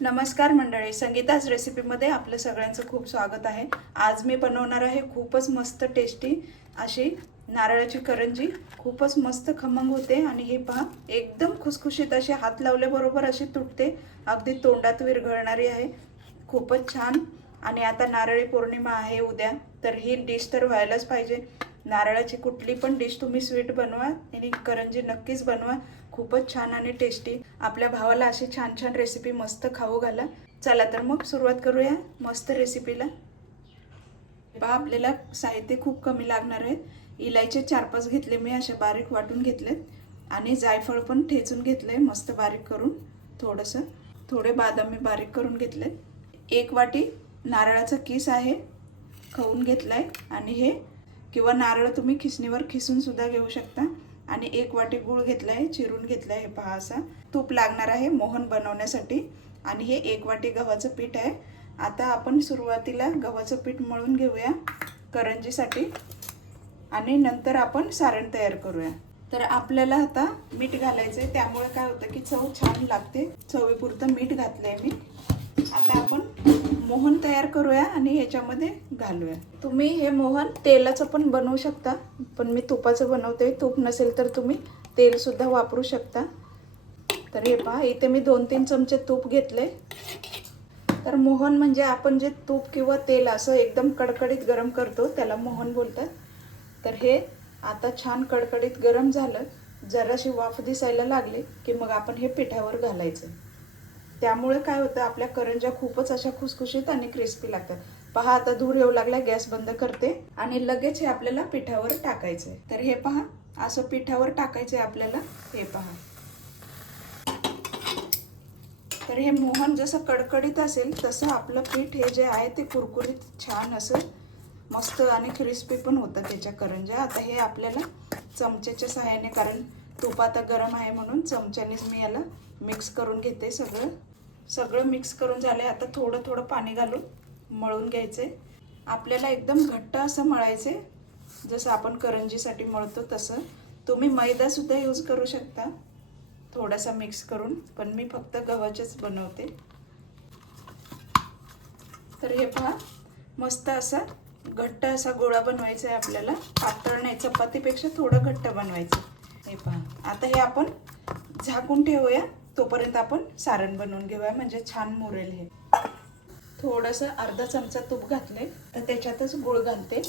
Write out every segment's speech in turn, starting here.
नमस्कार मंडळी, संगीताच रेसिपीमध्ये आपलं सगळ्यांचं खूप स्वागत आहे। आज मी बनवणार आहे खूपच मस्त टेस्टी अशी नारळाची करंजी। खूपच मस्त खमंग होते आणि हे पहा एकदम खुसखुशीत अशी हात लावल्याबरोबर अशी तुटते, अगदी तोंडात विरघळणारी आहे। खूपच छान। आणि आता नारळी पौर्णिमा आहे उद्या, तर ही डिश तर व्हायलाच पाहिजे। नारळाची कुठली पण डिश तुम्ही स्वीट बनवा आणि करंजी नक्कीच बनवा, खूपच छान आणि टेस्टी। आपल्या भावाला अशी छान छान रेसिपी मस्त खाऊ घाला। चला तर मग सुरुवात करूया मस्त रेसिपीला। पहा आपल्याला साहित्य खूप कमी लागणार आहे। इलायचे 4-5 घेतले मी, असे बारीक वाटून घेतलेत आणि जायफळ पण ठेचून घेतले मस्त बारीक करून। थोडे बदाम मी बारीक करून घेतलेत। 1 वाटी नारळाचा किस आहे, खवून घेतलाय आणि हे किंवा नारळ तुम्ही खिसणीवर खिसून सुद्धा घेऊ शकता। आणि 1 वाटी गूळ घेतलाय, चिरून घेतलाय। हे पहा असा तूप लागणार आहे मोहन बनवण्यासाठी आणि हे 1 वाटी गव्हाचं पीठ आहे। आता आपण सुरुवातीला गव्हाचं पीठ मळून घेऊया करंजीसाठी आणि नंतर आपण सारण तयार करूया। तर आपल्याला आता मीठ घालायचंय, त्यामुळे काय होतं की चव छान लागते। चवीपुरतं मीठ घातलंय मी। आता आपण मोहन तयार करूया आणि याच्यामध्ये घालूया। तुम्ही हे मोहन तेलाचं पण बनवू शकता, पण मी तुपाचं बनवते। तूप नसेल तर तुम्ही तेल सुद्धा वापरू शकता। तर हे पहा इथे मी 2-3 चमचे तूप घेतले। तर मोहन म्हणजे आपण जे तूप किंवा तेल असं एकदम कडकडीत गरम करतो त्याला मोहन बोलतात। तर हे आता छान कडकडीत गरम झालं, जराशी वाफ दिसायला लागली की मग आपण हे पिठावर घालायचं। त्यामुळे काय होतं, आपल्या करंज्या खूपच अशा खुसखुशीत आणि क्रिस्पी लागतात। पहा आता धूर येऊ लागला, गॅस बंद करते आणि लगेच हे आपल्याला पिठावर टाकायचंय। तर हे पहा असं पिठावर टाकायचंय आपल्याला। हे पहा, तर हे मोहन जसं कडकडीत असेल तसं आपलं पीठ हे जे आहे ते कुरकुरीत छान असं मस्त आणि क्रिस्पी पण होतं त्याच्या करंज्या। आता हे आपल्याला चमच्याच्या सहाय्याने, कारण तूप आता गरम आहे म्हणून चमच्यानेच मी याला मिक्स करून घेते। सगळं मिक्स करून झाले। आता थोडं थोडं पाणी घालून मळून घ्यायचे। आपल्याला एकदम घट्ट असं मळायचे, जसं आपण करंजीसाठी मळतो तसं। तुम्ही मैदा सुद्धा यूज करू शकता थोडासा मिक्स करून, पण मी फक्त गव्हाचेच बनवते। तर हे पहा मस्त असा घट्ट असा गोळा बनवायचा आहे आपल्याला। पातळ नाही, चपातीपेक्षा थोडं घट्ट बनवायचं। हे पहा आता हे आपण झाकून ठेवूया, तोपर्यंत आपण सारण बनवून घेऊया, म्हणजे छान मुरेल। हे थोडंसं अर्धा चमचा तूप घातले, तर त्याच्यातच गूळ घालते।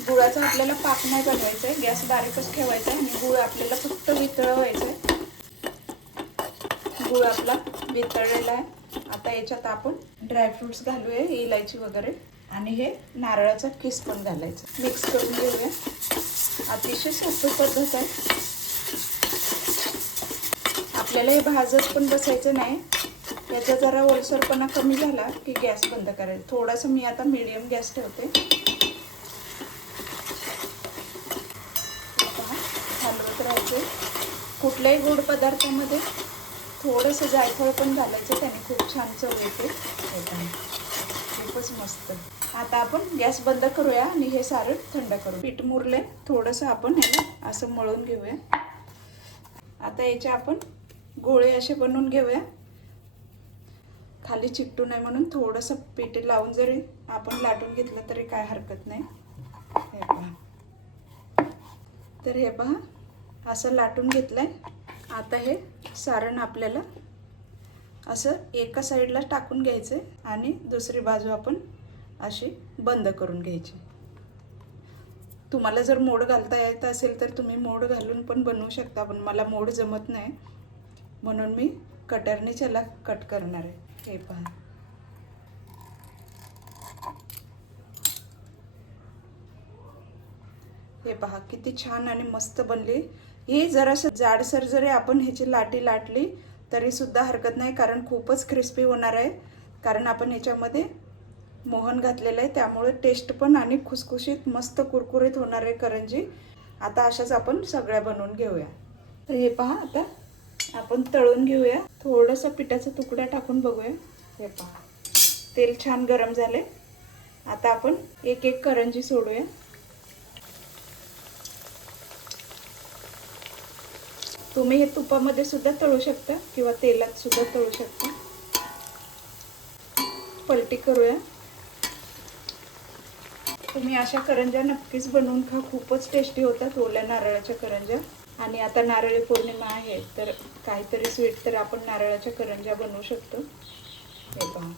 गुळाचा आपल्याला पाक नाही बनवायचा आहे, गॅस बारीकच ठेवायचा आहे आणि गूळ आपल्याला फक्त वितळवायचा आहे। गूळ आपला वितळलेला आहे। आता याच्यात आपण ड्रायफ्रुट्स घालूया, इलायची वगैरे, आणि हे नारळाचा किस पण घालायचं। मिक्स करून घेऊया। अतिशय सोपी पद्धत आहे। आपल्याला हे भाजत पण बसायचं नाही। याचा जरा ओलसरपणा कमी झाला की गॅस बंद करायचा। थोडासा मी आता मीडियम गॅस ठेवते। हलवत राहायचे। कुठल्याही गोड पदार्थामध्ये थोडंसं जायफळ पण घालायचं, त्याने खूप छान चव येते। खूपच मस्त। आता आपण गॅस बंद करूया आणि हे सारण थंड करू। पीठ मुरले, थोडंसं आपण ह्याला असं मळून घेऊया। आता याचे आपण गोळे असे बनवून घेऊया, खाली चिकटू नये म्हणून थोडंसं पीठ लावून जरी आपण लाटून घेतलं तरी काय हरकत नाही। हे पहा, तर हे पहा असं लाटून घेतलंय। आता हे सारण आपल्याला असं एका साईडला टाकून घ्यायचं आणि दुसरी बाजू आपण अशी बंद करून घ्यायची। तुम्हाला जर मोड घालता येत असेल तर तुम्ही मोड घालून पण बनवू शकता, पण मला मोड जमत नाही म्हणून मी कटरनेच याला कट करणार आहे। हे पहा, हे पहा किती छान आणि मस्त बनली। ही जरासं जाडसर जरी आपण ह्याची लाटी लाटली तरी सुद्धा हरकत नाही, कारण खूपच क्रिस्पी होणार आहे। कारण आपण याच्यामध्ये मोहन घातलेलं आहे, त्यामुळे टेस्ट पण आणि खुसखुशीत मस्त कुरकुरीत होणार आहे करंजी। आता अशाच आपण सगळ्या बनवून घेऊया। तर हे पहा आता आपण तळून घेऊया। थोडंसं पिठाचा तुकडा टाकून बघूया। हे पहा तेल छान गरम झाले। आता आपण एक एक करंजी सोडूया। तुम्ही हे तुपामध्ये सुद्धा तळू शकता किंवा तेलात सुद्धा तळू शकता. पलटी करूया. तुम्ही अशा करंज्या नक्कीच बनवून खा, खूपच टेस्टी होतात ओल्या नारळाच्या करंज्या. आणि आता नारळी पौर्णिमा आहे तर काहीतरी स्वीट तर आपण नारळाच्या करंज्या बनवू शकतो. हे पहा,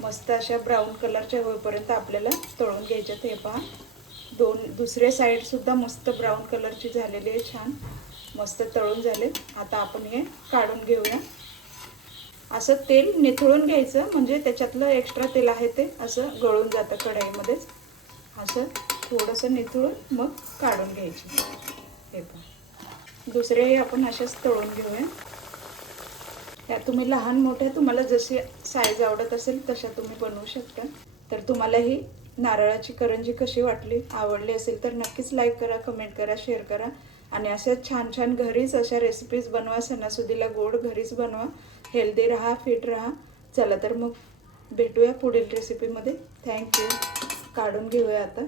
मस्त अशा ब्राऊन कलरच्या होईपर्यंत आपल्याला तळून घ्यायच्यात. हे पहा, दुसरे साईड सुद्धा मस्त ब्राऊन कलरची झालेली आहे, छान मस्त तळून झाले. आता आपण हे काढून घेऊया. असं तेल निथळून घ्यायचं, म्हणजे त्याच्यातलं एक्स्ट्रा तेल आहे ते असं गळून जातं कढईमध्येच. असं थोडंसं निथळून मग काढून घ्यायचे. हे पहा, दुसरेही आपण अशाच तळून घेऊया. त्या तुम्ही लहान मोठ्या तुम्हाला जशी साईज आवडत असेल तशा तुम्ही बनवू शकता. तर तुम्हाला ही नारळाची करंजी कशी वाटली, आवडली असेल तर नक्कीच लाईक करा, कमेंट करा, शेअर करा. आणि अशा छान छान घरीच अशा रेसिपीज बनवा. सणासुदीला गोड घरीच बनवा. हेल्दी राहा, फिट राहा. चला तर मग भेटूया पुढील रेसिपीमध्ये. थँक्यू. काढून घेऊया आता.